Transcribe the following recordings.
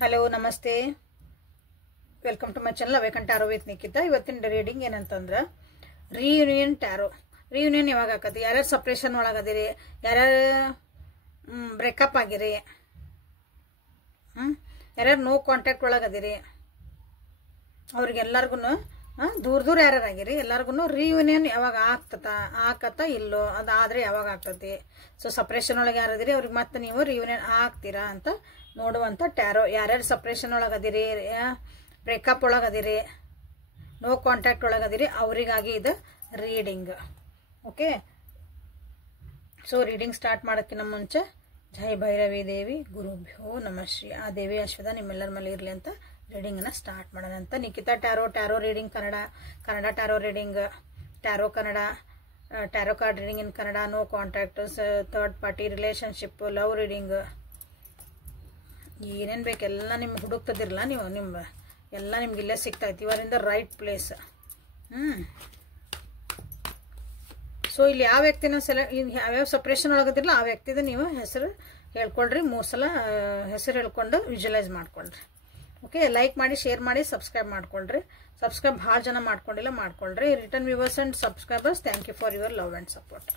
Hello ನಮಸ್ತೆ welcome to my channel awaken tarot with Nikhita. ಇವತ್ತಿನ reading ಏನಂತಂದ್ರೆ ರಿಯೂನಿಯನ್ ಟ್ಯಾರೋ. ರಿಯೂನಿಯನ್ ಯಾವಾಗ ಆಕತಿ, ಯಾರ್ಯಾರು ಸಪ್ರೇಷನ್ ಒಳಗದಿರಿ, ಯಾರ್ಯಾರು ಬ್ರೇಕಪ್ ಆಗಿರಿ, ಯಾರ್ಯಾರು ನೋ ಕಾಂಟ್ಯಾಕ್ಟ್ ಒಳಗದಿರಿ, ಅವ್ರಿಗೆಲ್ಲರಿಗೂ ದೂರ ದೂರ ಯಾರ್ಯಾರಾಗಿರಿ ಎಲ್ಲರಿಗೂ ರಿಯೂನಿಯನ್ ಯಾವಾಗ ಆಕತ್ತ ಇಲ್ಲೋ, ಅದಾದ್ರೆ ಯಾವಾಗ ಆಗ್ತತಿ. ಸೊ ಸಪ್ರೇಷನ್ ಒಳಗೆ ಯಾರದಿರಿ ಅವ್ರಿಗೆ ಮತ್ತೆ ನೀವು ರಿಯೂನಿಯನ್ ಆಗ್ತೀರಾ ಅಂತ ನೋಡುವಂಥ ಟ್ಯಾರೋ. ಯಾರ್ಯಾರು ಸಪ್ರೇಷನ್ ಒಳಗದಿರಿ, ಬ್ರೇಕಪ್ ಒಳಗದಿರಿ, ನೋ ಕಾಂಟ್ಯಾಕ್ಟ್ ಒಳಗದಿರಿ ಅವರಿಗಾಗಿ ಇದು reading. Okay, so reading start ಮಾಡೋಕ್ಕಿಂತ ಮುಂಚೆ ಜೈ ಭೈರವಿ ದೇವಿ ಗುರುಭ್ಯೋ ನಮಃ ಶ್ರೀ. ಆ ದೇವಿ ಆಶೀರ್ವಾದ ನಿಮ್ಮೆಲ್ಲರ ಮೇಲೆ ಇರಲಿ ಅಂತ ರೀಡಿಂಗನ್ನು ಸ್ಟಾರ್ಟ್ ಮಾಡೋಣ ಅಂತ. Nikhita tarot reading Kannada tarot reading, tarot Kannada, tarot card reading in Kannada, no contact, third party relationship, love reading, ಏನೇನು ಬೇಕೆಲ್ಲ ನಿಮ್ಗೆ ಹುಡುಕ್ತದಿರಲ್ಲ ನೀವು ಎಲ್ಲ ನಿಮ್ಗೆ ಇಲ್ಲೇ ಸಿಗ್ತಾಯ್ತು. You are in the right place. So ಇಲ್ಲಿ ಯಾವ ವ್ಯಕ್ತಿನ ಯಾವ್ಯಾವ ಸಪ್ರೇಷನ್ ಒಳಗದಿರಲ್ಲ ಆ ವ್ಯಕ್ತಿದ ನೀವು ಹೆಸರು ಹೇಳ್ಕೊಳ್ರಿ. 3 ಸಲ ಹೆಸರು ಹೇಳ್ಕೊಂಡು ವಿಜುವಲೈಸ್ ಮಾಡ್ಕೊಳ್ರಿ. ಓಕೆ, ಲೈಕ್ ಮಾಡಿ, ಶೇರ್ ಮಾಡಿ, ಸಬ್ಸ್ಕ್ರೈಬ್ ಮಾಡ್ಕೊಳ್ರಿ. ಸಬ್ಸ್ಕ್ರೈಬ್ ಭಾಳ ಜನ ಮಾಡ್ಕೊಂಡಿಲ್ಲ, ಮಾಡ್ಕೊಳ್ರಿ. Return viewers and subscribers, thank you for your love and support.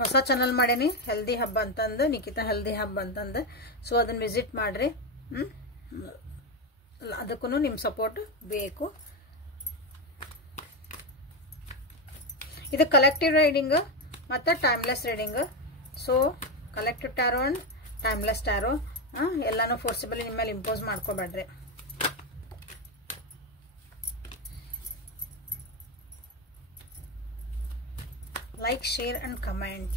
ಹೊಸ ಚಾನಲ್ ಮಾಡೀನಿ, ಹೆಲ್ದಿ ಹಬ್ ಅಂತಂದು, ನಿಖಿತಾ ಹೆಲ್ದಿ ಹಬ್ ಅಂತಂದು. ಸೊ ಅದನ್ನು ವಿಸಿಟ್ ಮಾಡ್ರಿ. ಅದಕ್ಕೂ ನಿಮ್ಮ ಸಪೋರ್ಟ್ ಬೇಕು. ಇದು ಕಲೆಕ್ಟಿವ್ ರೀಡಿಂಗ್ ಮತ್ತು timeless reading. So collective tarot and timeless tarot ಎಲ್ಲಾನು ಫೋರ್ಸಿಬಲಿ ನಿಮ್ಮ ಮೇಲೆ ಇಂಪೋಸ್ ಮಾಡ್ಕೋಬೇಡ್ರಿ. Like, share and comment,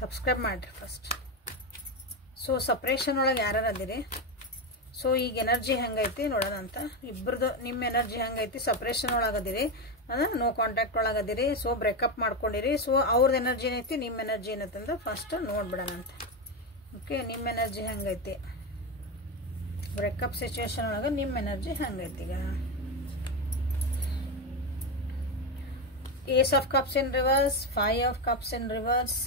subscribe ಮಾಡಿರಿ ಫಸ್ಟ್. ಸೊ ಸಪ್ರೇಷನ್ ಒಳಗೆ ಯಾರ್ಯಾರು ಅದಿರಿ, ಸೊ ಈಗ ಎನರ್ಜಿ ಹೆಂಗೈತಿ ನೋಡೋಣ ಅಂತ. ಇಬ್ಬರದು ನಿಮ್ಮ ಎನರ್ಜಿ ಹೆಂಗೈತಿ, ಸಪ್ರೇಷನ್ ಒಳಗದಿರಿ, ನೋ ಕಾಂಟ್ಯಾಕ್ಟ್ ಒಳಗದಿರಿ, ಸೊ ಬ್ರೇಕಪ್ ಮಾಡ್ಕೊಂಡಿರಿ. ಸೊ ಅವ್ರದ್ದು ಎನರ್ಜಿ ಏನೈತಿ, ನಿಮ್ಮ ಎನರ್ಜಿ ಏನೈತೆ ಫಸ್ಟ್ ನೋಡ್ಬಿಡೋಣ ಅಂತ. ಓಕೆ, ನಿಮ್ಮ ಎನರ್ಜಿ ಹೆಂಗೈತಿ, ಬ್ರೇಕಪ್ ಸಿಚುವೇಶನ್ ಒಳಗೆ ನಿಮ್ಮ ಎನರ್ಜಿ ಹೆಂಗೈತಿ. ಈಗ ace of cups in reverse, 5 of cups in reverse,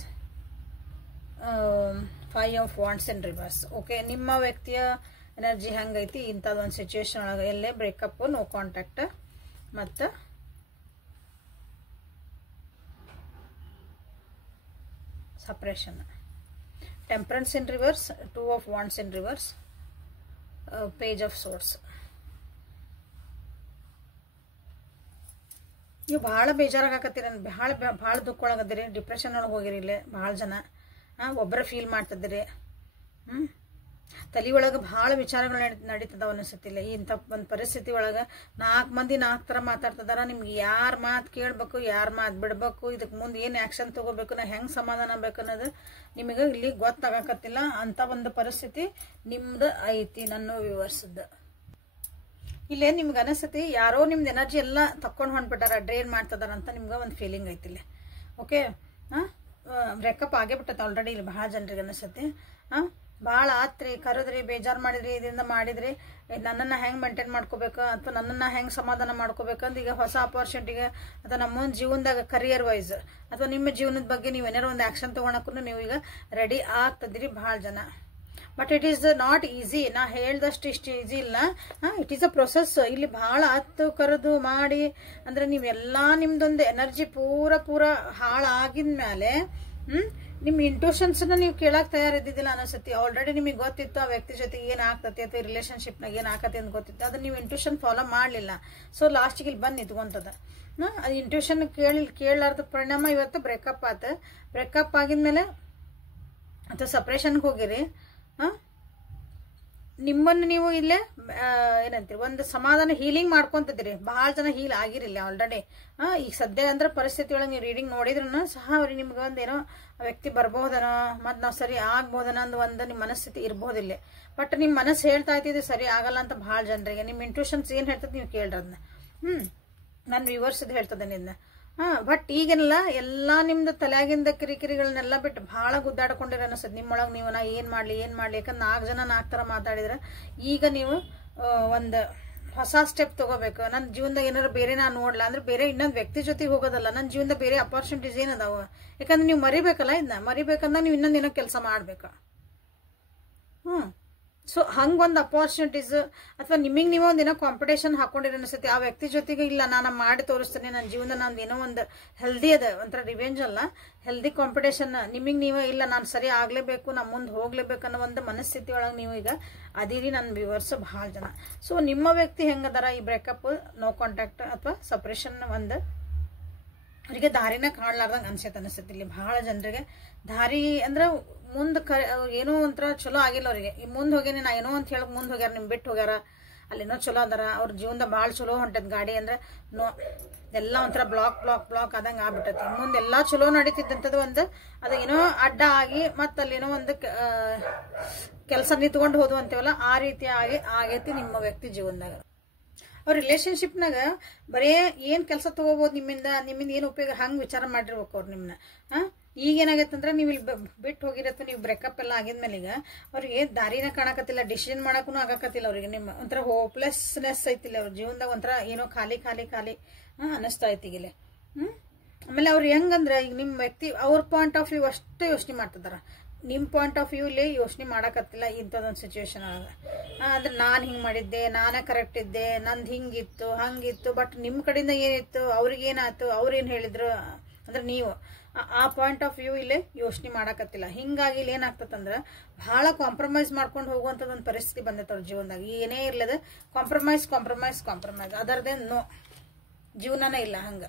5 of wands in reverse. Okay, ನಿಮ್ಮ ವ್ಯಕ್ತಿಯ ಎನರ್ಜಿ ಹೆಂಗೈತಿ ಇಂಥದ್ದೊಂದು ಸಿಚುವೇಶನ್ ಒಳಗೆ, ಎಲ್ಲೇ ಬ್ರೇಕಪ್, ನೋ ಕಾಂಟ್ಯಾಕ್ಟ್ ಮತ್ತು suppression. Temperance in reverse, 2 of wands in reverse, page of swords. ನೀವು ಭಾಳ ಬೇಜಾರಾಗತ್ತೀರ, ಭಾಳ ದುಃಖ ಒಳಗದಿರಿ, ಡಿಪ್ರೆಷನ್ ಒಳಗೆ ಹೋಗಿರಿ. ಇಲ್ಲೇ ಭಾಳ ಜನ ಒಬ್ಬರ ಫೀಲ್ ಮಾಡ್ತಿದ್ದೀರಿ. ತಲೆ ಒಳಗೆ ಭಾಳ ವಿಚಾರಗಳು ನಡೀತದ ಅನಿಸುತ್ತಿಲ್ಲ. ಇಂಥ ಒಂದು ಪರಿಸ್ಥಿತಿ ಒಳಗೆ 4 ಮಂದಿ 4 ಥರ ಮಾತಾಡ್ತಿದಾರ. ನಿಮ್ಗೆ ಯಾರ ಮಾತು ಕೇಳಬೇಕು, ಯಾರ ಮಾತು ಬಿಡ್ಬೇಕು, ಇದಕ್ಕೆ ಮುಂದೆ ಏನು ಆ್ಯಕ್ಷನ್ ತಗೋಬೇಕು, ನಾ ಹೆಂಗೆ ಸಮಾಧಾನ ಬೇಕು ಅನ್ನೋದು ನಿಮಗೆ ಇಲ್ಲಿ ಗೊತ್ತಾಗಕತ್ತಿಲ್ಲ. ಅಂಥ ಒಂದು ಪರಿಸ್ಥಿತಿ ನಿಮ್ದು ಐತಿ. ನನ್ನ ವ್ಯೂವರ್ಸ್ದು ಇಲ್ಲೇ ನಿಮ್ಗೆ ಅನಿಸ್ತತಿ ಯಾರೋ ನಿಮ್ದು ಎನರ್ಜಿ ಎಲ್ಲ ತಕ್ಕೊಂಡು ಹೊಂಟ್ಬಿಟ್ಟಾರ, ಡ್ರೈನ್ ಮಾಡ್ತಿದಾರ ಅಂತ ನಿಮ್ಗೆ ಒಂದು ಫೀಲಿಂಗ್ ಐತಿಲ್ಲ. ಓಕೆ, ಬ್ರೇಕಪ್ ಆಗೇ ಬಿಟ್ಟೈತೆ ಆಲ್ರೆಡಿ. ಇಲ್ಲಿ ಭಾಳ ಜನರಿಗೆ ಅನಿಸ್ತತಿ. ಭಾಳ ಆತ್ರಿ, ಕರೆದ್ರಿ, ಬೇಜಾರು ಮಾಡಿದ್ರಿ, ಇದರಿಂದ ಮಾಡಿದ್ರಿ, ನನ್ನನ್ನು ಹೆಂಗೆ ಮೇಂಟೈನ್ ಮಾಡ್ಕೋಬೇಕು ಅಥವಾ ನನ್ನನ್ನು ಹೆಂಗೆ ಸಮಾಧಾನ ಮಾಡ್ಕೋಬೇಕಂತ ಈಗ ಹೊಸ ಅಪಾರ್ಚುನಿಟಿಗೆ ಅಥವಾ ನಮ್ಮ ಜೀವನದಾಗ ಕರಿಯರ್ ವೈಸ್ ಅಥವಾ ನಿಮ್ಮ ಜೀವನದ ಬಗ್ಗೆ ನೀವು ಏನಾರು ಒಂದು ಆ್ಯಕ್ಷನ್ ತೊಗೊಳಕ್ಕೂ ನೀವು ಈಗ ರೆಡಿ ಆಗ್ತದಿರಿ ಭಾಳ ಜನ. But it is not easy. ನಾ ಹೇಳ್ದಷ್ಟು ಇಷ್ಟು ಈಸಿ ಇಲ್ಲ. It is a process. ಇಲ್ಲಿ ಭಾಳ ಹತ್ತು ಕರೆದು ಮಾಡಿ ಅಂದರೆ ನೀವೆಲ್ಲ ನಿಮ್ದೊಂದು ಎನರ್ಜಿ ಪೂರ ಹಾಳಾಗಿದ್ಮೇಲೆ ನಿಮ್ಮ ಇಂಟ್ಯೂಷನ್ಸ್ನ ನೀವು ಕೇಳಕ್ಕೆ ತಯಾರಿದ್ದಿದ್ದಿಲ್ಲ ಅನಿಸುತ್ತೆ. ಆಲ್ರೆಡಿ ನಿಮಗೆ ಗೊತ್ತಿತ್ತು ಆ ವ್ಯಕ್ತಿ ಜೊತೆಗೆ ಏನು ಆಗ್ತತಿ ಅಥವಾ ರಿಲೇಷನ್ಶಿಪ್ನಾಗ ಏನು ಆಗತ್ತೆ ಅಂತ ಗೊತ್ತಿತ್ತು. ಅದನ್ನ ನೀವು ಇಂಟ್ಯೂಷನ್ ಫಾಲೋ ಮಾಡಲಿಲ್ಲ. ಸೊ ಲಾಸ್ಟಿಗೆ ಇಲ್ಲಿ ಬಂದು ನಿಂತ್ಕೊಂತದ. ಅದು ಇಂಟ್ಯೂಷನ್ ಕೇಳಲಾರ್ದ ಪರಿಣಾಮ ಇವತ್ತು ಬ್ರೇಕಪ್ ಆತ. ಬ್ರೇಕಪ್ ಆಗಿದ್ಮೇಲೆ ಅಥವಾ ಸಪ್ರೇಷನ್ಗೆ ಹೋಗಿರಿ, ನಿಮ್ಮನ್ನು ನೀವು ಇಲ್ಲೇ ಏನಂತೀರಿ ಒಂದು ಸಮಾಧಾನ ಹೀಲಿಂಗ್ ಮಾಡ್ಕೊಂತಿದ್ದೀರಿ. ಭಾಳ ಜನ ಹೀಲ್ ಆಗಿರಿಲ್ಲ ಆಲ್ರೆಡಿ. ಈಗ ಸದ್ಯ ಅಂದ್ರೆ ಪರಿಸ್ಥಿತಿ ಒಳಗೆ ನೀವು ರೀಡಿಂಗ್ ನೋಡಿದ್ರು ಸಹ ಅವ್ರಿಗೆ ನಿಮ್ಗೆ ಒಂದೇನೋ ವ್ಯಕ್ತಿ ಬರ್ಬೋದನೋ ಮತ್ತು ನಾವು ಸರಿ ಆಗ್ಬೋದನೋ ಅಂದು ಒಂದು ನಿಮ್ಮ ಮನಸ್ಥಿತಿ ಇರ್ಬೋದಿಲ್ಲ. ಬಟ್ ನಿಮ್ಮ ಮನಸ್ಸು ಹೇಳ್ತಾ ಇದ್ದು ಸರಿ ಆಗಲ್ಲ ಅಂತ ಭಾಳ ಜನರಿಗೆ. ನಿಮ್ಮ ಇಂಟ್ಯೂಷನ್ಸ್ ಏನು ಹೇಳ್ತದೆ ನೀವು ಕೇಳ್ರಿ ಅದನ್ನ. ನನ್ನ ವ್ಯೂವರ್ಸ್ ಇದು ಹೇಳ್ತದೆ ನಿನ್ನ. ಬಟ್ ಈಗೇನಲ್ಲ, ಎಲ್ಲ ನಿಮ್ದು ತಲೆಯಾಗಿಂದ ಕಿರಿಕಿರಿಗಳನ್ನೆಲ್ಲ ಬಿಟ್ಟು ಭಾಳ ಗುದ್ದಾಡ್ಕೊಂಡಿರ ಅನಿಸ್ತದೆ ನಿಮ್ಮೊಳಗೆ. ನೀವು ನಾ ಏನು ಮಾಡಲಿ ಯಾಕಂದ್ರೆ 4 ಜನ 4 ಥರ ಮಾತಾಡಿದ್ರೆ ಈಗ ನೀವು ಒಂದು ಹೊಸ ಸ್ಟೆಪ್ ತಗೋಬೇಕು. ನನ್ನ ಜೀವನದಾಗ ಏನಾದ್ರು ಬೇರೆ ನಾನು ನೋಡ್ಲಾ ಅಂದ್ರೆ ಬೇರೆ ಇನ್ನೊಂದು ವ್ಯಕ್ತಿ ಜೊತೆಗೆ ಹೋಗೋದಲ್ಲ, ನನ್ನ ಜೀವನದ ಬೇರೆ ಅಪಾರ್ಚುನಿಟೀಸ್ ಏನದಾವ. ಯಾಕಂದ್ರೆ ನೀವು ಮರಿಬೇಕಲ್ಲ, ಇದನ್ನ ಮರಿಬೇಕಂದ್ರೆ ನೀವು ಇನ್ನೊಂದು ಏನೋ ಕೆಲಸ ಮಾಡ್ಬೇಕು. ಸೊ ಹಂಗೊಂದು ಅಪಾರ್ಚುನಿಟೀಸ್ ಅಥವಾ ನಿಮಗೆ ನೀವು ಒಂದಿನ ಕಾಂಪಿಟೇಷನ್ ಹಾಕೊಂಡಿರಿ ಅನಿಸುತ್ತೆ ಆ ವ್ಯಕ್ತಿ ಜೊತೆಗೆ. ಇಲ್ಲ ನಾನು ಮಾಡಿ ತೋರಿಸ್ತೇನೆ, ನನ್ನ ಜೀವನ ನಂದು ಏನೋ ಒಂದು ಹೆಲ್ದಿ ಅದ, ಒಂಥರ ರಿವೆಂಜ್ ಅಲ್ಲ, ಹೆಲ್ದಿ ಕಾಂಪಿಟೇಷನ್. ನಿಮಗೆ ನೀವು ಇಲ್ಲ ನಾನು ಸರಿ ಆಗ್ಲೇಬೇಕು, ನಾ ಮುಂದೆ ಹೋಗ್ಲೇಬೇಕು ಅನ್ನೋ ಒಂದು ಮನಸ್ಥಿತಿ ಒಳಗೆ ನೀವು ಈಗ ಅದಿರಿ ನನ್ನ ವ್ಯೂವರ್ಸ್ ಭಾಳ ಜನ. ಸೊ ನಿಮ್ಮ ವ್ಯಕ್ತಿ ಹೆಂಗದಾರ ಈ ಬ್ರೇಕಪ್, ನೋ ಕಾಂಟ್ಯಾಕ್ಟ್ ಅಥವಾ ಸಪ್ರೇಷನ್ ಒಂದು ಅವರಿಗೆ ದಾರಿನ ಕಾಣ್ಲಾರ್ದಂಗೆ ಅನ್ಸತ್ತೆ ಇಲ್ಲಿ ಭಾಳ ಜನರಿಗೆ. ದಾರಿ ಅಂದ್ರೆ ಮುಂದೆ ಏನೋ ಒಂಥರ ಚಲೋ ಆಗಿಲ್ಲ ಅವರಿಗೆ. ಈ ಮುಂದೆ ಹೋಗೇನಿ ನಾ ಏನೋ ಅಂತ ಹೇಳಕ್ ಮುಂದೆ ಹೋಗ್ಯಾರ, ನಿಮ್ ಬಿಟ್ಟು ಹೋಗ್ಯಾರ, ಅಲ್ಲೇನೋ ಚಲೋ ಅದಾರ, ಅವ್ರ ಜೀವನದ ಭಾಳ ಚಲೋ ಹೊಂಟದ ಗಾಡಿ ಅಂದ್ರೆ ನೋ ಎಲ್ಲ ಒಂಥರ ಬ್ಲಾಕ್ ಆದಂಗೆ ಆಗ್ಬಿಟ್ಟತಿ. ಮುಂದೆಲ್ಲಾ ಚಲೋ ನಡೀತಿದ್ದಂಥದ್ದು ಒಂದು ಅದು ಏನೋ ಅಡ್ಡ ಆಗಿ ಮತ್ತೆ ಅಲ್ಲೇನೋ ಒಂದು ಕೆಲಸ ನಿಂತ್ಕೊಂಡು ಹೋದು ಅಂತೀವಲ್ಲ, ಆ ರೀತಿ ಆಗೈತಿ ನಿಮ್ಮ ವ್ಯಕ್ತಿ ಜೀವನದಾಗ. ಅವ್ರ ರಿಲೇಶನ್ಶಿಪ್ನಾಗ ಬರೇ ಏನ್ ಕೆಲಸ ತಗೋಬಹುದು, ನಿಮ್ಮಿಂದ ಏನ್ ಉಪಯೋಗ, ಹಂಗ್ ವಿಚಾರ ಮಾಡಿರ್ಬೇಕು ಅವ್ರು ನಿಮ್ನ. ಈಗ ಏನಾಗೈತಂದ್ರೆ ನೀವು ಇಲ್ಲಿ ಬಿಟ್ಟು ಹೋಗಿರತ್ತ, ನೀವು ಬ್ರೇಕಪ್ ಎಲ್ಲ ಆಗಿದ್ಮೇಲೆ ಈಗ ಅವ್ರಿಗೆ ದಾರಿನ ಕಾಣಕತ್ತಿಲ್ಲ, ಡಿಸಿಷನ್ ಮಾಡಕ್ಕೂ ಆಗಕತ್ತಿಲ್ಲ ಅವ್ರಿಗೆ. ನಿಮ್ಮ ಒಂಥರ ಹೋಪ್ಲೆಸ್ನೆಸ್ ಐತಿಲ್ಲ ಅವ್ರ ಜೀವನದಾಗ, ಒಂಥರ ಏನೋ ಖಾಲಿ ಅನಿಸ್ತಾ ಐತಿ ಈಗಿಲ್ಲ. ಆಮೇಲೆ ಅವ್ರು ಹೆಂಗಂದ್ರೆ ಈಗ ನಿಮ್ಮ ವ್ಯಕ್ತಿ ಅವ್ರ ಪಾಯಿಂಟ್ ಆಫ್ ವ್ಯೂ ಅಷ್ಟೇ ಯೋಚನೆ ಮಾಡ್ತಿದಾರ, ನಿಮ್ಮ ಪಾಯಿಂಟ್ ಆಫ್ ವ್ಯೂ ಇಲ್ಲಿ ಯೋಚನೆ ಮಾಡಕತ್ತಿಲ್ಲ ಇಂಥದೊಂದು ಸಿಚುವೇಶನ್ ಒಳಗ. ಅಂದ್ರೆ ನಾನು ಹಿಂಗೆ ಮಾಡಿದ್ದೆ, ನಾನೇ ಕರೆಕ್ಟ್ ಇದ್ದೆ, ನಂದು ಹಿಂಗಿತ್ತು ಹಂಗಿತ್ತು, ಬಟ್ ನಿಮ್ಮ ಕಡೆಯಿಂದ ಏನಿತ್ತು, ಅವ್ರಿಗೇನಾಯ್ತು, ಅವ್ರೇನು ಹೇಳಿದ್ರು ಅಂದ್ರೆ ನೀವು ಆ ಪಾಯಿಂಟ್ ಆಫ್ ವ್ಯೂ ಇಲ್ಲೇ ಯೋಚನೆ ಮಾಡಕತ್ತಿಲ್ಲ. ಹಿಂಗಾಗಿ ಇಲ್ಲಿ ಏನಾಗ್ತದಂದ್ರೆ ಬಹಳ ಕಾಂಪ್ರಮೈಸ್ ಮಾಡ್ಕೊಂಡು ಹೋಗುವಂಥದ್ದು ಒಂದು ಪರಿಸ್ಥಿತಿ ಬಂದೈತೆ ಅವ್ರ ಜೀವನದಾಗ. ಏನೇ ಇರ್ಲದ ಕಾಂಪ್ರಮೈಸ್ ಅದರದೇನು ನೋ ಜೀವನನೇ ಇಲ್ಲ. ಹಂಗ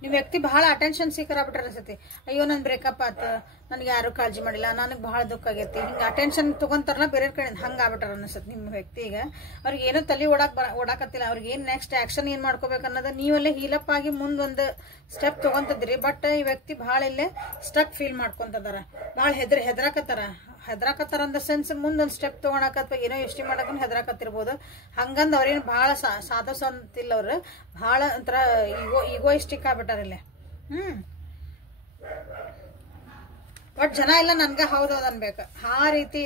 ನಿಮ್ಮ ವ್ಯಕ್ತಿ ಬಹಳ ಅಟೆನ್ಷನ್ ಸೀಕರ್ ಆಗ್ಬಿಟ್ರೆ ಅನ್ಸತಿ. ಅಯ್ಯೋ ನನ್ ಬ್ರೇಕಪ್ ಆತು, ನನ್ಗೆ ಯಾರು ಕಾಳಜಿ ಮಾಡಿಲ್ಲ, ನನಗೆ ಬಹಳ ದುಃಖ ಆಗೈತಿ, ಹಿಂಗ ಅಟೆನ್ಷನ್ ತಗೊಂತಾರಲ್ಲ ಬೇರೆ ಕಡೆ, ಹಂಗ ಆಗ್ಬಿಟ್ಟಾರ ಅನ್ಸತ್ ನಿಮ್ಮ ವ್ಯಕ್ತಿಗೆ. ಅವ್ರಿಗೆ ಏನೋ ತಲೆ ಓಡಾಕತ್ತಿಲ್ಲ, ಅವ್ರಿಗೆ ಏನ್ ನೆಕ್ಸ್ಟ್ ಆಕ್ಷನ್ ಏನ್ ಮಾಡ್ಕೋಬೇಕು ಅನ್ನೋದು ನೀವಲ್ಲೇ ಹೀಲಪ್ ಆಗಿ ಮುಂದೊಂದು ಸ್ಟೆಪ್ ತಗೊಂತದ್ರಿ. ಬಟ್ ಈ ವ್ಯಕ್ತಿ ಬಹಳ ಇಲ್ಲೇ ಸ್ಟಕ್ ಫೀಲ್ ಮಾಡ್ಕೊಂತದಾರ, ಬಹಳ ಹೆದರಾಕತ್ತಾರ ಅಂದ ಸೆನ್ಸ್ ಮುಂದೊಂದು ಸ್ಟೆಪ್ ತಗೊಳಕ ಅಥವಾ ಏನೋ ಯೋಚನೆ ಮಾಡಕ ಹೆದರಾಕತ್ತಿರ್ಬೋದು. ಹಂಗಂದ್ ಅವ್ರೇನು ಬಹಳ ಸಾಧಿಸಂತಿಲ್ಲ, ಅವ್ರು ಬಹಳ ಒಂಥರ ಈಗೋಯಿಸ್ಟಿಕ್ ಆಗ್ಬಿಟ್ಟಾರ ಇಲ್ಲೇ. ಬಟ್ ಜನ ಎಲ್ಲ ನನ್ಗ ಹೌದೌದು ಅನ್ಬೇಕ, ಆ ರೀತಿ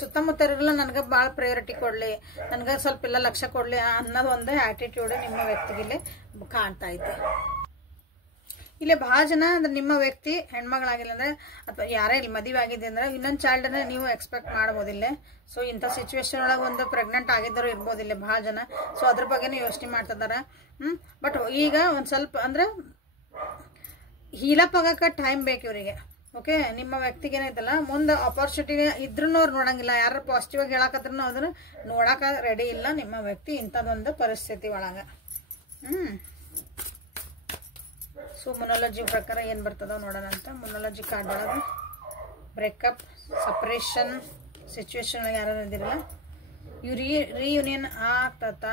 ಸುತ್ತಮುತ್ತ ಇರೋಲ್ಲ ನನ್ಗ ಬಾಳ ಪ್ರಯಾರಿಟಿ ಕೊಡ್ಲಿ, ನನ್ಗ ಸ್ವಲ್ಪ ಎಲ್ಲ ಲಕ್ಷ್ಯ ಕೊಡ್ಲಿ ಅನ್ನೋದು ಒಂದು ಆಟಿಟ್ಯೂಡ್ ನಿಮ್ಮ ವ್ಯಕ್ತಿಗಿಲ್ಲಿ ಕಾಣ್ತಾ ಐತೆ. ಇಲ್ಲಿ ಬಹಳ ಜನ ಅಂದ್ರೆ ನಿಮ್ಮ ವ್ಯಕ್ತಿ ಹೆಣ್ಮಗಳಾಗಿಲ್ಲ ಅಂದ್ರೆ ಅಥವಾ ಯಾರೇ ಇಲ್ಲಿ ಮದುವೆ ಆಗಿದೆ ಅಂದ್ರೆ ಇನ್ನೊಂದು ಚೈಲ್ಡ್ ಅನ್ನ ನೀವು ಎಕ್ಸ್ಪೆಕ್ಟ್ ಮಾಡಬಹುದಿಲ್ಲ. ಸೊ ಇಂಥ ಸಿಚುವೇಶನ್ ಒಳಗೆ ಒಂದು ಪ್ರೆಗ್ನೆಂಟ್ ಆಗಿದ್ದರು ಇರ್ಬೋದಿಲ್ಲ ಬಹಳ ಜನ. ಸೊ ಅದ್ರ ಬಗ್ಗೆನೇ ಯೋಚನೆ ಮಾಡ್ತಿದಾರ. ಬಟ್ ಈಗ ಒಂದ್ ಸ್ವಲ್ಪ ಅಂದ್ರೆ ಹೀಲಪ್ ಆಗಕ್ಕೆ ಟೈಮ್ ಬೇಕು ಇವರಿಗೆ. ಓಕೆ, ನಿಮ್ಮ ವ್ಯಕ್ತಿಗೆ ಏನೈತಲ್ಲ ಮುಂದೆ ಅಪರ್ಚುನಿಟಿ ಇದ್ರೂ ಅವ್ರು ನೋಡಂಗಿಲ್ಲ, ಯಾರು ಪಾಸಿಟಿವ್ ಆಗಿ ಹೇಳಕತ್ರೂ ಅದನ್ನ ನೋಡಕ ರೆಡಿ ಇಲ್ಲ ನಿಮ್ಮ ವ್ಯಕ್ತಿ ಇಂಥದೊಂದು ಪರಿಸ್ಥಿತಿ ಒಳಗ. ಸೊ ಮೊನಾಲಜಿ ಪ್ರಕಾರ ಏನ್ ಬರ್ತದ ನೋಡೋಣ ಅಂತ. ಮೊನಾಲಜಿ ಕಾರ್ಡ್ ಒಳಗ ಬ್ರೇಕಪ್, ಸಪ್ರೇಷನ್ ಸಿಚುವೇಶನ್ ಯಾರು ಇದಿರಲ್ಲ, ಇವ್ ರಿಯೂನಿಯನ್ ಆಗ್ತತ.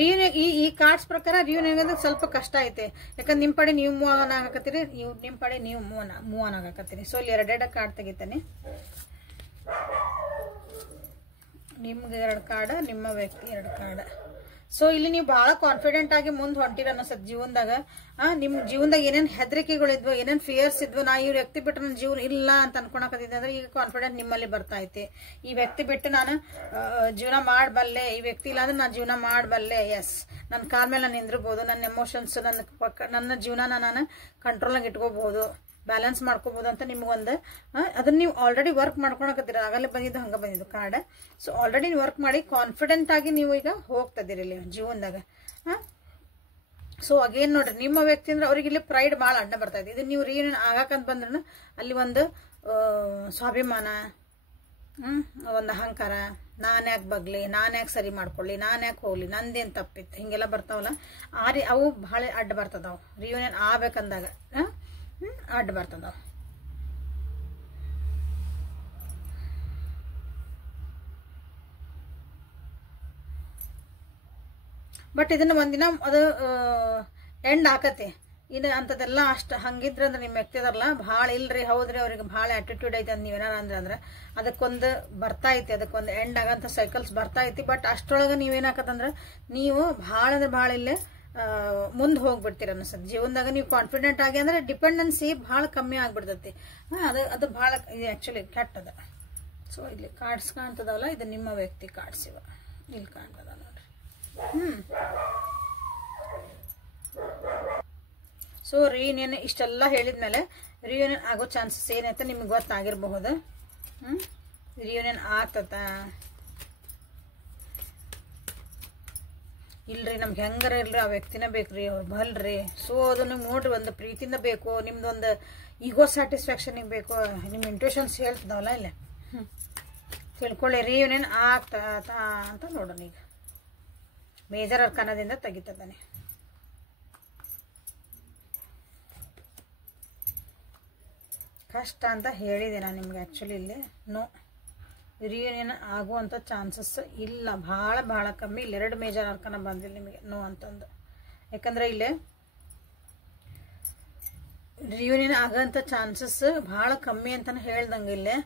ರಿಯೂನಿಯನ್ ಈ ಕಾರ್ಡ್ಸ್ ಪ್ರಕಾರ ರಿಯೂನಿಯನ್ ಸ್ವಲ್ಪ ಕಷ್ಟ ಐತೆ, ಯಾಕಂದ್ರೆ ನಿಮ್ ಪಡೆ ನೀವು ಮೂವ್ ಆನ್ ಆಗಕತ್ತೀರಿ, ನಿಮ್ ಪಡೆ ನೀವು ಮೂವ್ ಆನ್ ಆಗಕತ್ತೀರಿ. ಸೊ ಇಲ್ಲಿ ಎರಡೆರಡು ಕಾರ್ಡ್ ತೆಗಿತಾನೆ, ನಿಮ್ಗೆ 2 ಕಾರ್ಡ್, ನಿಮ್ಮ ವ್ಯಕ್ತಿ 2 ಕಾರ್ಡ್. ಸೊ ಇಲ್ಲಿ ನೀವು ಬಹಳ ಕಾನ್ಫಿಡೆಂಟ್ ಆಗಿ ಮುಂದೆ ಹೊಂಟಿರ ಅನ್ಸತ್ ಜೀವನದಾಗ. ನಿಮ್ ಜೀವನದಾಗ ಏನೇನ್ ಹೆದರಿಕೆಗಳಿದ್ವು, ಏನೇನ್ ಫಿಯರ್ಸ್ ಇದ್ವು, ನಾ ಈ ವ್ಯಕ್ತಿ ಬಿಟ್ಟು ನನ್ನ ಜೀವನ ಇಲ್ಲ ಅಂತ ಅನ್ಕೊಳಕತ್ತಿದ್ದೆ ಅಂದ್ರೆ ಈಗ ಕಾನ್ಫಿಡೆಂಟ್ ನಿಮ್ಮಲ್ಲಿ ಬರ್ತಾ ಐತಿ. ಈ ವ್ಯಕ್ತಿ ಬಿಟ್ಟು ನಾನು ಜೀವನ ಮಾಡಬಲ್ಲೆ, ಈ ವ್ಯಕ್ತಿ ಇಲ್ಲ ಅಂದ್ರೆ ನಾನು ಜೀವನ ಮಾಡಬಲ್ಲೆ. ಎಸ್, ನನ್ನ ಕಾಲ ಮೇಲೆ ನಾನು ನಿಂದಿರ್ಬೋದು, ನನ್ನ ಎಮೋಷನ್ಸ್, ನನ್ನ ಜೀವನ ನಾನು ಕಂಟ್ರೋಲ್ ಆಗಿ ಇಟ್ಕೋಬಹುದು, ಬ್ಯಾಲೆನ್ಸ್ ಮಾಡ್ಕೋಬಹುದು ಅಂತ ನಿಮ್ಗೊಂದು ಅದನ್ನ ನೀವು ಆಲ್ರೆಡಿ ವರ್ಕ್ ಮಾಡ್ಕೊಳಕತ್ತೀರ. ಆಗಲೇ ಬಂದಿದ್ದು ಹಂಗ ಬಂದಿದ್ದು ಕಾರ್ಡ್. ಸೊ ಆಲ್ರೆಡಿ ನೀವು ವರ್ಕ್ ಮಾಡಿ ಕಾನ್ಫಿಡೆಂಟ್ ಆಗಿ ನೀವು ಈಗ ಹೋಗ್ತದಿರಿ ಇಲ್ಲಿ ಜೀವನದಾಗ. ಸೊ ಅಗೇನ್ ನೋಡ್ರಿ, ನಿಮ್ಮ ವ್ಯಕ್ತಿ ಅಂದ್ರೆ ಅವ್ರಿಗೆ ಇಲ್ಲಿ ಪ್ರೈಡ್ ಭಾಳ ಅಡ್ಡ ಬರ್ತಾ ಇದೆ. ಇದು ನೀವು ರಿಯೂನಿಯನ್ ಆಗಕಂತ ಬಂದ್ರೂ ಅಲ್ಲಿ ಒಂದು ಸ್ವಾಭಿಮಾನ, ಒಂದು ಅಹಂಕಾರ, ನಾನ್ಯಾಕೆ ಬಗ್ಲಿ, ನಾನ್ಯಾಕೆ ಸರಿ ಮಾಡ್ಕೊಳ್ಳಿ, ನಾನ್ಯಾಕೆ ಹೋಗ್ಲಿ, ನಂದೇನ್ ತಪ್ಪಿತ್ತು, ಹಿಂಗೆಲ್ಲ ಬರ್ತಾವಲ್ಲ, ಅವು ಭಾಳ ಅಡ್ಡ ಬರ್ತದಾವ್ ರಿಯೂನಿಯನ್ ಆಗ್ಬೇಕಂದಾಗ. ಅಡ್ಡ ಬರ್ತದ. ಬಟ್ ಇದನ್ನ ಒಂದಿನ ಅದು ಎಂಡ್ ಆಕತಿ. ಇನ್ನು ಅಂತದೆಲ್ಲ ಅಷ್ಟ ಹಂಗಿದ್ರ ಅಂದ್ರೆ ನಿಮ್ಮ ವ್ಯಕ್ತಿ ಅದಲ್ಲ ಭಾಳ ಇಲ್ರಿ, ಹೌದ್ರಿ, ಅವ್ರಿಗೆ ಭಾಳ ಆಟಿಟ್ಯೂಡ್ ಐತೆ ಅಂತ ನೀವೇನಾರ ಅಂದ್ರೆ ಅದಕ್ಕೊಂದು ಬರ್ತಾ ಐತಿ, ಅದಕ್ಕೊಂದು ಎಂಡ್ ಆಗಂತ ಸೈಕಲ್ಸ್ ಬರ್ತಾ ಐತಿ. ಬಟ್ ಅಷ್ಟ್ರೊಳಗೆ ನೀವೇನಾಕತ್ತಂದ್ರ ನೀವು ಭಾಳ ಅಂದ್ರೆ ಭಾಳ ಇಲ್ಲೇ ಮುಂದೆ ಹೋಗ್ಬಿಡ್ತೀರ ಅನ್ಸತ್ ಜೀವನದಾಗ. ನೀವು ಕಾನ್ಫಿಡೆಂಟ್ ಆಗಿ ಅಂದ್ರೆ ಡಿಪೆಂಡೆನ್ಸಿ ಭಾಳ ಕಮ್ಮಿ ಆಗ್ಬಿಡ್ತೈತಿ. ಅದು ಭಾಳ ಆಕ್ಚುಲಿ ಕೆಟ್ಟದ. ಸೊ ಇಲ್ಲಿ ಕಾರ್ಡ್ಸ್ ಕಾಣ್ತದವಲ್ಲ, ಇದು ನಿಮ್ಮ ವ್ಯಕ್ತಿ ಕಾರ್ಡ್ಸ್ ಇವ ಇಲ್ಲಿ ಕಾಣ್ತದ ನೋಡ್ರಿ. ಸೊ ರಿಯೂನಿಯನ್ ಇಷ್ಟೆಲ್ಲ ಹೇಳಿದ್ಮೇಲೆ ರಿಯೂನಿಯನ್ ಆಗೋ ಚಾನ್ಸಸ್ ಏನೈತೆ ನಿಮ್ಗೆ ಗೊತ್ತಾಗಿರಬಹುದು. ರಿಯೂನಿಯನ್ ಆಗ್ತದ ಇಲ್ರಿ, ನಮ್ಗೆ ಹೆಂಗಾರ ಇಲ್ರಿ ಆ ವ್ಯಕ್ತಿನ ಬೇಕ್ರಿ, ಅವ್ರು ಬಲ್ರಿ. ಸೊ ಅದು ನಿಮ್ಗೆ ನೋಡ್ರಿ, ಒಂದು ಪ್ರೀತಿಯಿಂದ ಬೇಕು, ನಿಮ್ದೊಂದು ಈಗೋ ಸ್ಯಾಟಿಸ್ಫ್ಯಾಕ್ಷನಿಗೆ ಬೇಕು, ನಿಮ್ಮ ಇಂಟ್ಯೂಷನ್ಸ್ ಹೇಳ್ತದವಲ್ಲ ಇಲ್ಲ ತಿಳ್ಕೊಳ್ಳಿ. ರಿಯೂನಿಯನ್ ಆಗ್ತದ ಅಂತ ನೋಡೋಣ. ಈಗ ಮೇಜರ್ ಅರ್ಕಾನದಿಂದ ತೆಗಿತದಾನೆ. ಕಷ್ಟ ಅಂತ ಹೇಳಿದೆ ನಾನು ನಿಮ್ಗೆ. ಆ್ಯಕ್ಚುಲಿ ಇಲ್ಲಿ ನೋ, ರಿಯೂನಿಯನ್ ಆಗುವಂಥ ಚಾನ್ಸಸ್ ಇಲ್ಲ, ಭಾಳ ಕಮ್ಮಿ. ಇಲ್ಲಿ 2 ಮೇಜರ್ ಅರ್ಕಾನ ಬಂದಿಲ್ಲ ನಿಮಗೆ ನೋ ಅಂತಂದು. ಯಾಕಂದ್ರೆ ಇಲ್ಲಿ ರಿಯೂನಿಯನ್ ಆಗೋಂಥ ಚಾನ್ಸಸ್ ಭಾಳ ಕಮ್ಮಿ ಅಂತಾನೆ ಹೇಳ್ದಂಗೆ ಇಲ್ಲೇ.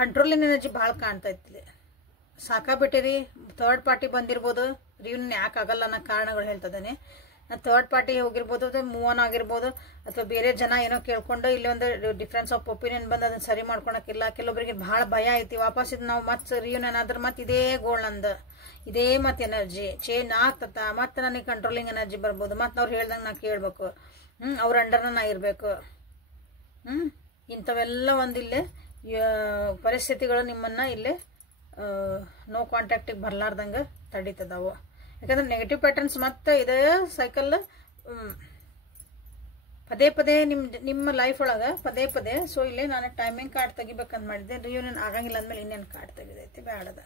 ಕಂಟ್ರೋಲಿಂಗ್ ಎನರ್ಜಿ ಭಾಳ ಕಾಣ್ತೈತಿ. ಸಾಕಾಗ್ಬಿಟ್ಟಿರಿ, ಥರ್ಡ್ ಪಾರ್ಟಿ ಬಂದಿರ್ಬೋದು. ರಿಯೂನಿಯನ್ ಯಾಕೆ ಆಗಲ್ಲ ಅನ್ನೋ ಕಾರಣಗಳು ಹೇಳ್ತದಾನೆ. ಥರ್ಡ್ ಪಾರ್ಟಿ ಹೋಗಿರ್ಬೋದು, ಅಥವಾ ಮೂವ್ ಆನ್ ಆಗಿರ್ಬೋದು, ಅಥವಾ ಬೇರೆ ಜನ ಏನೋ ಕೇಳ್ಕೊಂಡು ಇಲ್ಲಿ ಒಂದು ಡಿಫ್ರೆನ್ಸ್ ಆಫ್ ಒಪಿನಿಯನ್ ಬಂದು ಅದನ್ನ ಸರಿ ಮಾಡ್ಕೊಳಕ್ಕಿಲ್ಲ. ಕೆಲವೊಬ್ಬರಿಗೆ ಭಾಳ ಭಯ ಐತಿ, ವಾಪಸ್ ಇದು ನಾವು ಮತ್ತೆ ರಿಯೂನಿಯನ್ ಆದ್ರೆ ಮತ್ತೆ ಇದೇ ಗೋಲ್ ನಂದು, ಇದೇ ಮತ್ತೆ ಎನರ್ಜಿ ಚೇಂಜ್ ಆಗ್ತತ, ಮತ್ತೆ ನನಗೆ ಕಂಟ್ರೋಲಿಂಗ್ ಎನರ್ಜಿ ಬರ್ಬೋದು, ಮತ್ತೆ ಅವ್ರು ಹೇಳ್ದಂಗೆ ನಾ ಕೇಳ್ಬೇಕು, ಅವ್ರ ಅಂಡರ್ನ ನಾ ಇರಬೇಕು. ಇಂಥವೆಲ್ಲ ಒಂದಿಲ್ಲೇ ಪರಿಸ್ಥಿತಿಗಳು ನಿಮ್ಮನ್ನ ಇಲ್ಲೇ ನೋ ಕಾಂಟ್ಯಾಕ್ಟಿಗೆ ಬರ್ಲಾರ್ದಂಗೆ ತಡೀತದವು. ಯಾಕಂದ್ರೆ ನೆಗೆಟಿವ್ ಪ್ಯಾಟರ್ನ್ಸ್ ಮತ್ತೆ ಇದೇ ಸೈಕಲ್ ಪದೇ ನಿಮ್ಮ ಲೈಫ್ ಒಳಗೆ ಪದೇ. ಸೊ ಇಲ್ಲೇ ನಾನು ಟೈಮಿಂಗ್ ಕಾರ್ಡ್ ತೆಗಿಬೇಕಂತ ಮಾಡಿದ್ದೆ. ರಿಯೂನಿಯನ್ ಆಗಂಗಿಲ್ಲ ಅಂದ್ಮೇಲೆ ಇನ್ನೇನು ಕಾರ್ಡ್ ತೆಗಿದೈತಿ, ಬೇಡದ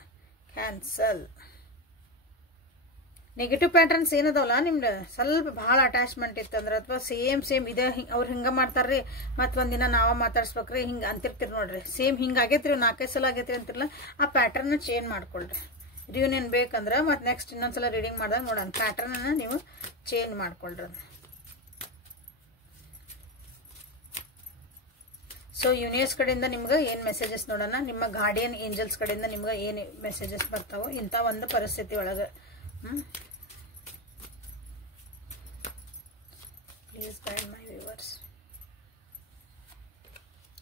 ಕ್ಯಾನ್ಸಲ್. ನೆಗೆಟಿವ್ ಪ್ಯಾಟರ್ನ್ಸ್ ಏನದವಲ್ಲ ನಿಮ್ದು, ಸ್ವಲ್ಪ ಭಾಳ ಅಟ್ಯಾಚ್ಮೆಂಟ್ ಇತ್ತಂದ್ರೆ, ಅಥವಾ ಸೇಮ್ ಇದೇ ಅವ್ರು ಹಿಂಗೆ ಮಾಡ್ತಾರ್ರಿ, ಮತ್ತೆ ಒಂದಿನ ನಾವ ಮಾತಾಡ್ಸ್ಬೇಕ್ರಿ, ಹಿಂಗೆ ಅಂತಿರ್ತೀರಿ ನೋಡ್ರಿ. ಸೇಮ್ ಹಿಂಗೆ ಆಗೈತ್ರಿ, 4-5 ಸಲ ಆಗೈತ್ರಿ ಅಂತಿರಲ್ಲ, ಆ ಪ್ಯಾಟರ್ನ ಚೇಂಜ್ ಮಾಡ್ಕೊಳ್ರಿ. ರಿಯೂನಿಯನ್ ಬೇಕಂದ್ರೆ ಮತ್ತೆ ನೆಕ್ಸ್ಟ್ ಇನ್ನೊಂದ್ಸಲ ರೀಡಿಂಗ್ ಮಾಡಿದಾಗ ನೋಡೋಣ, ಪ್ಯಾಟರ್ನ ನೀವು ಚೇಂಜ್ ಮಾಡ್ಕೊಳ್ರಿ. ಸೊ ಯೂನಿವರ್ಸ್ ಕಡೆಯಿಂದ ನಿಮ್ಗೆ ಏನು ಮೆಸೇಜಸ್ ನೋಡೋಣ. ನಿಮ್ಮ ಗಾರ್ಡಿಯನ್ ಏಂಜಲ್ಸ್ ಕಡೆಯಿಂದ ನಿಮ್ಗೆ ಏನು ಮೆಸೇಜಸ್ ಬರ್ತಾವೋ ಇಂಥ ಒಂದು ಪರಿಸ್ಥಿತಿ ಒಳಗೆ. Please guide my viewers.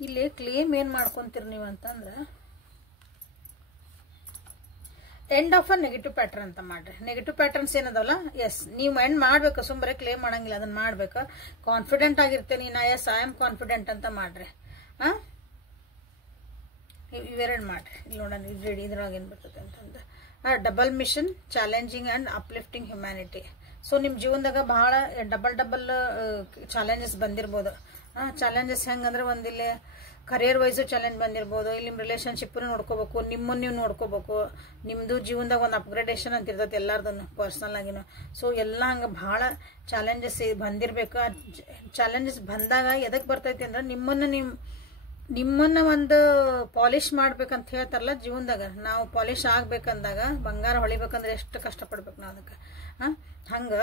ಇಲ್ಲಿ ಕ್ಲೇಮ್ ಏನು ಮಾಡ್ಕೊಂತೀರಿ ನೀವು ಅಂತಂದ್ರೆ, end of a negative pattern ಅಂತ ಮಾಡ್ರಿ. ನೆಗೆಟಿವ್ ಪ್ಯಾಟರ್ನ್ಸ್ ಏನದಲ್ಲ, ಎಸ್ ನೀವು ಎಂಡ್ ಮಾಡ್ಬೇಕು, ಸುಮ್ಮನೆ ಕ್ಲೇಮ್ ಮಾಡಂಗಿಲ್ಲ, ಅದನ್ನ ಮಾಡ್ಬೇಕು. ಕಾನ್ಫಿಡೆಂಟ್ ಆಗಿರ್ತೇನೆ ನಾ, ಎಸ್ ಐ ಆಮ್ ಕಾನ್ಫಿಡೆಂಟ್ ಅಂತ ಮಾಡ್ರಿ. ಇವೆರಡು ಮಾಡ್ರಿ. ಇಲ್ಲಿ ನೋಡೋಣ ಇದ್ರೊಳಗೆ ಏನು ಬರ್ತದೆ ಅಂತಂದ್ರೆ, double mission, challenging and uplifting humanity. So ನಿಮ್ಮ ಜೀವನದಾಗ ಬಹಳ ಡಬಲ್ ಚಾಲೆಂಜಸ್ ಬಂದಿರ್ಬೋದು. ಚಾಲೆಂಜಸ್ ಹೆಂಗಂದ್ರೆ, ಒಂದಿಲ್ಲಿ ಕರಿಯರ್ ವೈಸು ಚಾಲೆಂಜ್ ಬಂದಿರ್ಬೋದು, ಇಲ್ಲಿ ನಿಮ್ಮ ರಿಲೇಷನ್ಶಿಪ್ನು ನೋಡ್ಕೋಬೇಕು, ನಿಮ್ಮನ್ನು ನೀವು ನೋಡ್ಕೋಬೇಕು, ನಿಮ್ಮದು ಜೀವನದಾಗ ಒಂದು ಅಪ್ಗ್ರೇಡೇಷನ್ ಅಂತ ಇರ್ತೈತೆ ಎಲ್ಲಾರ್ದನ್ನು ಪರ್ಸ್ನಲ್ ಆಗಿನೂ. ಸೊ ಎಲ್ಲ ಹಂಗೆ ಭಾಳ ಚಾಲೆಂಜಸ್ ಬಂದಿರಬೇಕು. ಆ ಚಾಲೆಂಜಸ್ ಬಂದಾಗ ಎದಕ್ಕೆ ಬರ್ತೈತಿ ಅಂದ್ರೆ, ನಿಮ್ಮನ್ನ ಒಂದು ಪಾಲಿಶ್ ಮಾಡ್ಬೇಕಂತ ಹೇಳ್ತಾರಲ್ಲ ಜೀವನದಾಗ. ನಾವು ಪಾಲಿಶ್ ಆಗ್ಬೇಕಂದಾಗ, ಬಂಗಾರ ಹೊಳಿಬೇಕಂದ್ರೆ ಎಷ್ಟು ಕಷ್ಟಪಡ್ಬೇಕು ನಾವು ಅದಕ್ಕೆ. ಹಂಗೆ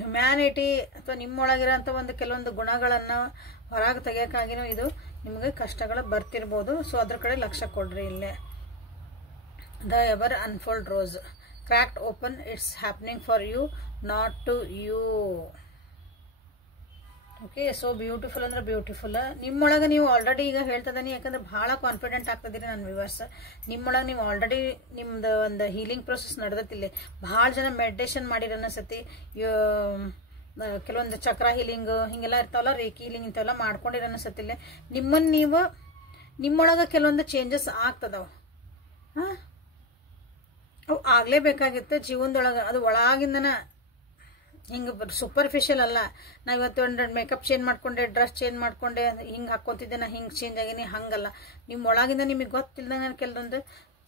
ಹ್ಯುಮ್ಯಾನಿಟಿ ಅಥವಾ ನಿಮ್ಮೊಳಗಿರೋಂಥ ಒಂದು ಕೆಲವೊಂದು ಗುಣಗಳನ್ನು ಹೊರಗೆ ತೆಗಿಯೋಕ್ಕಾಗಿನೂ ಇದು ನಿಮಗೆ ಕಷ್ಟಗಳು ಬರ್ತಿರ್ಬೋದು. ಸೊ ಅದ್ರ ಕಡೆ ಲಕ್ಷ್ಯ ಕೊಡ್ರಿ. ಇಲ್ಲೇ the ever unfold rose cracked open, it's happening for you, not to you. Okay, so beautiful ಅಂದ್ರೆ ಬ್ಯೂಟಿಫುಲ್. ನಿಮ್ಮೊಳಗೆ ನೀವು ಆಲ್ರೆಡಿ ಈಗ ಹೇಳ್ತದಾನಿ, ಯಾಕಂದ್ರೆ ಭಾಳ ಕಾನ್ಫಿಡೆಂಟ್ ಆಗ್ತದಿರಿ ನನ್ನ ವ್ಯೂವರ್ಸ್. ನಿಮ್ಮೊಳಗೆ ನೀವು ಆಲ್ರೆಡಿ ನಿಮ್ದು ಒಂದು ಹೀಲಿಂಗ್ ಪ್ರೊಸೆಸ್ ನಡೆದತ್ತಿಲ್ಲಿ. ಭಾಳ ಜನ ಮೆಡಿಟೇಷನ್ ಮಾಡಿರ ಅನಿಸತಿ, ಕೆಲವೊಂದು ಚಕ್ರ ಹೀಲಿಂಗ್ ಹಿಂಗೆಲ್ಲ ಇರ್ತಾವಲ್ಲ, ರೇಖಿ ಹೀಲಿಂಗ್ ಇಂಥವೆಲ್ಲ ಮಾಡ್ಕೊಂಡಿರ ಅನಿಸತ್ತಿಲ್ಲ. ನಿಮ್ಮೊಳಗೆ ಕೆಲವೊಂದು ಚೇಂಜಸ್ ಆಗ್ತದವು. ಅವು ಆಗಲೇಬೇಕಾಗಿತ್ತು ಜೀವನದೊಳಗೆ. ಅದು ಒಳಗಿಂದನ ಹಿಂಗೆ ಸೂಪರ್ಫಿಷಿಯಲ್ ಅಲ್ಲ. ನಾ ಇವತ್ತು ಒಂದು ಮೇಕಪ್ ಚೇಂಜ್ ಮಾಡ್ಕೊಂಡೆ, ಡ್ರೆಸ್ ಚೇಂಜ್ ಮಾಡ್ಕೊಂಡೆ, ಹಿಂಗೆ ಹಾಕ್ಕೊತಿದ್ದೆ, ನಾ ಹಿಂಗೆ ಚೇಂಜ್ ಆಗೀನಿ, ಹಂಗಲ್ಲ. ನಿಮ್ಮ ಒಳಗಿಂದ ನಿಮಗೆ ಗೊತ್ತಿಲ್ದಂಗೆ ಕೆಲವೊಂದು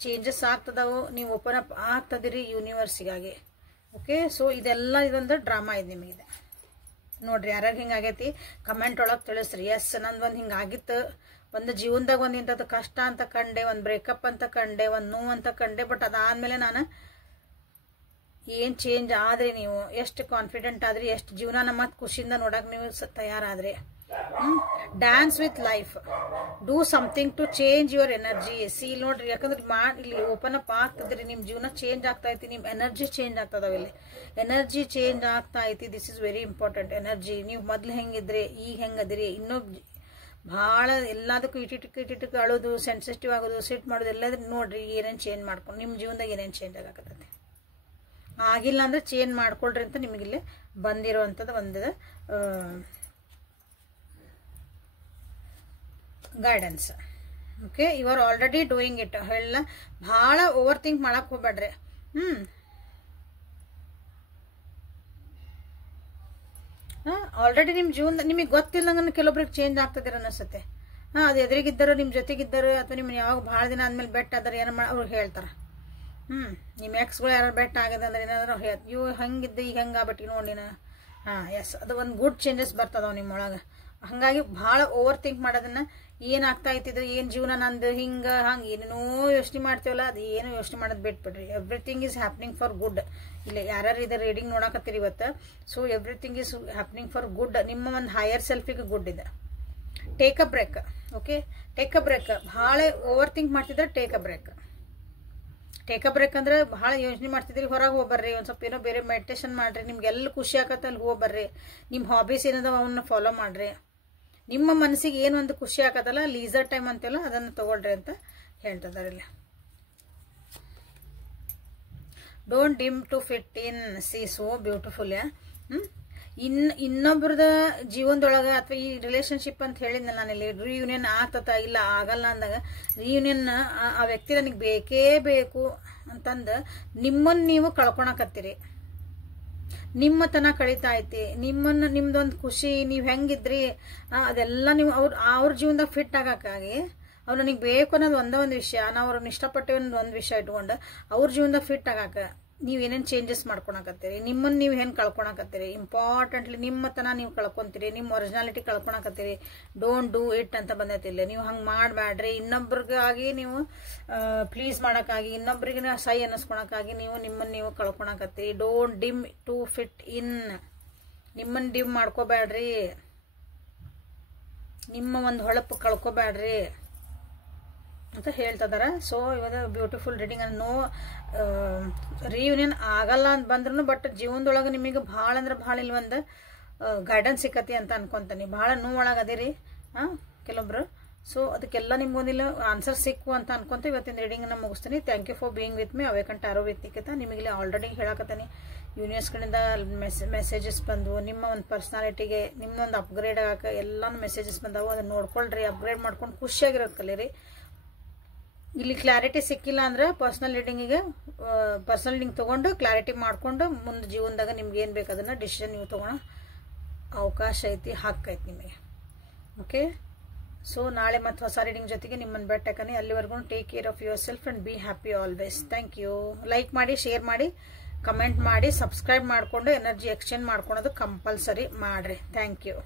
ಚೇಂಜಸ್ ಆಗ್ತದವು. ನೀವು ಓಪನ್ ಅಪ್ ಆಗ್ತದಿರಿ ಯೂನಿವರ್ಸಿಗಾಗಿ. ಓಕೆ, ಸೊ ಇದೊಂದು ಡ್ರಾಮಾ ಇದೆ ನಿಮಗಿದೆ ನೋಡ್ರಿ. ಯಾರ್ಯಾರು ಹಿಂಗಾಗೈತಿ ಕಮೆಂಟ್ ಒಳಗೆ ತಿಳಿಸ್ರಿ. ಎಸ್, ನಂದು ಒಂದು ಹಿಂಗಾಗಿತ್ತು, ಒಂದು ಜೀವನದಾಗ ಒಂದು ಇಂಥದ್ದು ಕಷ್ಟ ಅಂತ ಕಂಡೆ, ಒಂದು ಬ್ರೇಕಪ್ ಅಂತ ಕಂಡೆ, ಒಂದು ನೋವು ಅಂತ ಕಂಡೆ. ಬಟ್ ಅದಾದಮೇಲೆ ನಾನು ಏನು ಚೇಂಜ್ ಆದ್ರಿ, ನೀವು ಎಷ್ಟು ಕಾನ್ಫಿಡೆಂಟ್ ಆದ್ರಿ, ಎಷ್ಟು ಜೀವನ ಮತ್ತೆ ಖುಷಿಯಿಂದ ನೋಡಕ್ಕೆ ನೀವು ತಯಾರಾದ್ರಿ. Dance with life, do something to change your energy. See ನೋಡ್ರಿ, ಯಾಕಂದ್ರೆ ಇಲ್ಲಿ ಓಪನ್ ಅಪ್ ಆಗ್ತದ್ರಿ, ನಿಮ್ಮ ಜೀವನ ಚೇಂಜ್ ಆಗ್ತಾ ಐತಿ, ನಿಮ್ಮ ಎನರ್ಜಿ ಚೇಂಜ್ ಆಗ್ತದವ. ಇಲ್ಲಿ ಎನರ್ಜಿ ಚೇಂಜ್ ಆಗ್ತಾ ಐತಿ. This is very important. Energy ನೀವು ಮೊದ್ಲು ಹೆಂಗಿದ್ರಿ, ಈಗ ಹೆಂಗದಿರಿ, ಇನ್ನೂ ಭಾಳ ಎಲ್ಲದಕ್ಕೂ ಇಟಿಟಕ್ಕೆ ಅಳೋದು, ಸೆನ್ಸಿಟಿವ್ ಆಗೋದು, ಸಿಟ್ ಮಾಡೋದು ಎಲ್ಲದ್ರ ನೋಡ್ರಿ. ಏನೇನು ಚೇಂಜ್ ಮಾಡ್ಕೊಂಡು ನಿಮ್ಮ ಜೀವನದಾಗ ಏನೇನು ಚೇಂಜ್ ಆಗಕತ್ತೈತಿ. ಆಗಿಲ್ಲ ಅಂದರೆ ಚೇಂಜ್ ಮಾಡ್ಕೊಳ್ರಿ ಅಂತ ನಿಮಗಿಲ್ಲಿ ಬಂದಿರೋವಂಥದ್ದು ಒಂದು guidance. Okay, you are already doing it. ಹೇಳ ಭಾಳ ಓವರ್ ಥಿಂಕ್ ಮಾಡಕ್ಕೆ ಹೋಗ್ಬೇಡ್ರಿ. ಆಲ್ರೆಡಿ ನಿಮ್ಮ ಜೀವನ ನಿಮಗೆ ಗೊತ್ತಿಲ್ಲಂಗೆ ಕೆಲವೊಬ್ರಿಗೆ ಚೇಂಜ್ ಆಗ್ತದಿರ ಅನಿಸುತ್ತೆ. ಅದು ಎದುರಿಗಿದ್ದರು, ನಿಮ್ಮ ಜೊತೆಗಿದ್ದರು, ಅಥವಾ ನಿಮ್ಮನ್ನ ಯಾವಾಗ ಭಾಳ ದಿನ ಆದ್ಮೇಲೆ ಬೆಟ್ ಆದ್ರೆ ಏನು ಅವ್ರು ಹೇಳ್ತಾರೆ. ನಿಮ್ಮ ಎಕ್ಸ್ಗಳು ಯಾರು ಬೆಟ್ ಆಗಿದೆ ಅಂದ್ರೆ ಏನಾದ್ರು ಇವು ಹಂಗಿದ್ದು ಈಗ ಹೆಂಗೆ ಆಗ್ಬಿಟ್ಟು ನೋಡಿನ. ಎಸ್, ಅದು ಒಂದು ಗುಡ್ ಚೇಂಜಸ್ ಬರ್ತದವ ನಿಮ್ಮೊಳಗೆ. ಹಾಗಾಗಿ ಭಾಳ ಓವರ್ ಥಿಂಕ್ ಮಾಡೋದನ್ನ ಏನಾಗ್ತಾ ಇತ್ತಿದ್ರು, ಏನು ಜೀವನ ನಂದು ಹಿಂಗೆ ಹಂಗೆ ಏನೇನೋ ಯೋಚನೆ ಮಾಡ್ತೀವಲ್ಲ, ಅದು ಏನು ಯೋಚನೆ ಮಾಡೋದು ಬಿಟ್ಬಿಡ್ರಿ. Everything is happening for good. ಇಲ್ಲ ಯಾರು ಇದು ರೀಡಿಂಗ್ ನೋಡಕತ್ತೀರಿ ಇವತ್ತು, so everything is happening for good. ನಿಮ್ಮ ಒಂದು ಹೈಯರ್ ಸೆಲ್ಫಿಗೆ ಗುಡ್ ಇದೆ. Take a break. Okay, take a break. ಭಾಳ ಓವರ್ ಥಿಂಕ್ ಮಾಡ್ತಿದ್ರೆ take a break. Take a break ಅಂದ್ರೆ ಭಾಳ ಯೋಚನೆ ಮಾಡ್ತಿದ್ರಿ, ಹೊರಗೆ ಹೋಗ್ಬರ್ರಿ, ಒಂದು ಸ್ವಲ್ಪ ಏನೋ ಬೇರೆ ಮೆಡಿಟೇಷನ್ ಮಾಡ್ರಿ, ನಿಮ್ಗೆ ಎಲ್ಲಿ ಖುಷಿ ಆಗತ್ತೆ ಅಲ್ಲಿ ಹೋಗ್ಬರ್ರಿ. ನಿಮ್ಮ ಹಾಬೀಸ್ ಏನದಾವ ಅವನ್ನ ಫಾಲೋ ಮಾಡ್ರಿ. ನಿಮ್ಮ ಮನಸ್ಸಿಗೆ ಏನು ಒಂದು ಖುಷಿ ಆಗತ್ತಲ್ಲ, ಲೀಸರ್ ಟೈಮ್ ಅಂತೆಲ್ಲ ಅದನ್ನು ತಗೊಳ್ರಿ ಅಂತ ಹೇಳ್ತಿದ್ದಾರೆ ಇಲ್ಲಿ. Don't dim to fit in. See so beautiful. ಇನ್ನೊಬ್ರದ ಜೀವನದೊಳಗೆ ಅಥವಾ ಈ ರಿಲೇಶನ್ಶಿಪ್ ಅಂತ ಹೇಳಿದ್ನಲ್ಲ ನಾನಿಲ್ಲಿ, ರಿಯೂನಿಯನ್ ಆಗ್ತತ ಇಲ್ಲ ಆಗಲ್ಲ ಅಂದಾಗ, ರಿಯೂನಿಯನ್ ಆ ವ್ಯಕ್ತಿ ನನಗೆ ಬೇಕೇ ಬೇಕು ಅಂತಂದು ನಿಮ್ಮನ್ನು ನೀವು ಕಳ್ಕೊಳಕತ್ತೀರಿ. ನಿಮ್ಮ ತನ ಕಳೀತಾ ಐತಿ. ನಿಮ್ದೊಂದು ಖುಷಿ, ನೀವು ಹೆಂಗಿದ್ರಿ ಅದೆಲ್ಲ ನೀವು ಅವ್ರ ಜೀವನದಾಗ ಫಿಟ್ ಆಗಕ್ಕಾಗಿ ಅವ್ರು ನನಗೆ ಬೇಕು ಅನ್ನೋದು ಒಂದೊಂದು ವಿಷಯ, ನಾವು ಅವ್ರನ್ನ ಇಷ್ಟಪಟ್ಟೆ ಒಂದು ವಿಷಯ ಇಟ್ಕೊಂಡು ಅವ್ರ ಜೀವನದಾಗ ಫಿಟ್ ಆಗಾಕ ನೀವು ಏನೇನು ಚೇಂಜಸ್ ಮಾಡ್ಕೊಳಕತ್ತೀರಿ, ನಿಮ್ಮನ್ನು ನೀವು ಹೆಂಗೆ ಕಳ್ಕೊಳಕತ್ತೀರಿ. ಇಂಪಾರ್ಟೆಂಟ್ಲಿ ನಿಮ್ಮ ತನ ನೀವು ಕಳ್ಕೊಂತೀರಿ, ನಿಮ್ಮ ಒರಿಜಿನಾಲಿಟಿ ಕಳ್ಕೊಳಕತ್ತೀರಿ. ಡೋಂಟ್ ಡೂ ಇಟ್ ಅಂತ ಬಂದೈತಿಲ್ಲ. ನೀವು ಹಂಗೆ ಮಾಡಬೇಡ್ರಿ. ಇನ್ನೊಬ್ರಿಗಾಗಿ ನೀವು ಪ್ಲೀಸ್ ಮಾಡೋಕ್ಕಾಗಿ, ಇನ್ನೊಬ್ರಿಗೆ ಸೈ ಅನ್ನಿಸ್ಕೊಳಕ್ಕಾಗಿ ನೀವು ನಿಮ್ಮನ್ನು ನೀವು ಕಳ್ಕೊಳಕತ್ತೀರಿ. Don't dim to fit in. ನಿಮ್ಮನ್ನು ಡಿಮ್ ಮಾಡ್ಕೋಬೇಡ್ರಿ, ನಿಮ್ಮ ಒಂದು ಹೊಳಪು ಕಳ್ಕೊಬೇಡ್ರಿ ಅಂತ ಹೇಳ್ತಿದಾರೆ. ಸೊ ಇವಾಗ ಬ್ಯೂಟಿಫುಲ್ ರೀಡಿಂಗ್. ನೋ ರಿಯೂನಿಯನ್ ಆಗಲ್ಲ ಅಂತ ಬಂದ್ರು, ಬಟ್ ಜೀವನದೊಳಗೆ ನಿಮಗೆ ಭಾಳ ಅಂದ್ರೆ ಭಾಳ ಇಲ್ಲಿ ಒಂದು ಗೈಡೆನ್ಸ್ ಸಿಕ್ಕತಿ ಅಂತ ಅನ್ಕೊಂತೀನಿ. ಭಾಳ ನೋವೊಳಗದಿರಿ ಕೆಲವೊಬ್ರು. ಸೊ ಅದಕ್ಕೆಲ್ಲ ನಿಮ್ಗೊಂದಿಲ್ಲ ಆನ್ಸರ್ ಸಿಕ್ಕು ಅಂತ ಅನ್ಕೊಂತ ಇವತ್ತಿನ ರೀಡಿಂಗ್ನ ಮುಗಿಸ್ತೀನಿ. Thank you for being with me. Awaken tarot ವ್ಯಕ್ತಿಗತ ನಿಮಗಿಲ್ಲಿ ಆಲ್ರೆಡಿ ಹೇಳಕತ್ತೀನಿ. ಯೂನಿವರ್ಸ್ ಕಡೆಯಿಂದ ಮೆಸೇಜಸ್ ಬಂದು ನಿಮ್ಮ ಒಂದು ಪರ್ಸ್ನಾಲಿಟಿಗೆ ನಿಮ್ಮೊಂದು ಅಪ್ಗ್ರೇಡ್ ಆಗಕ್ಕೆ ಎಲ್ಲಾನು ಮೆಸೇಜಸ್ ಬಂದವು. ಅದನ್ನ ನೋಡ್ಕೊಳ್ರಿ, ಅಪ್ಗ್ರೇಡ್ ಮಾಡ್ಕೊಂಡು ಖುಷಿಯಾಗಿರೋದು ಕಲೀರಿ. ಇಲ್ಲಿ ಕ್ಲಾರಿಟಿ ಸಿಕ್ಕಿಲ್ಲ ಅಂದ್ರೆ ಪರ್ಸನಲ್ ರೀಡಿಂಗಿಗೆ ಪರ್ಸನಲ್ ರೀಡಿಂಗ್ ತೊಗೊಂಡು ಕ್ಲಾರಿಟಿ ಮಾಡಿಕೊಂಡು ಮುಂದೆ ಜೀವನದಾಗ ನಿಮ್ಗೆ ಏನು ಬೇಕು ಅದನ್ನು ಡಿಸಿಷನ್ ನೀವು ತೊಗೊಳ್ಳೋ ಅವಕಾಶ ಐತಿ, ಹಕ್ಕೈತಿ ನಿಮಗೆ. ಓಕೆ, ಸೊ ನಾಳೆ ಮತ್ತು ಹೊಸ ರೀಡಿಂಗ್ ಜೊತೆಗೆ ನಿಮ್ಮನ್ನು ಬೆಟ್ಟಕನಿ. ಅಲ್ಲಿವರೆಗೂ take care of yourself and be happy always. Thank you. Like ಮಾಡಿ, ಶೇರ್ ಮಾಡಿ, ಕಮೆಂಟ್ ಮಾಡಿ, ಸಬ್ಸ್ಕ್ರೈಬ್ ಮಾಡಿಕೊಂಡು ಎನರ್ಜಿ ಎಕ್ಸ್ಚೇಂಜ್ ಮಾಡ್ಕೊಳೋದು ಕಂಪಲ್ಸರಿ ಮಾಡಿರಿ. Thank you.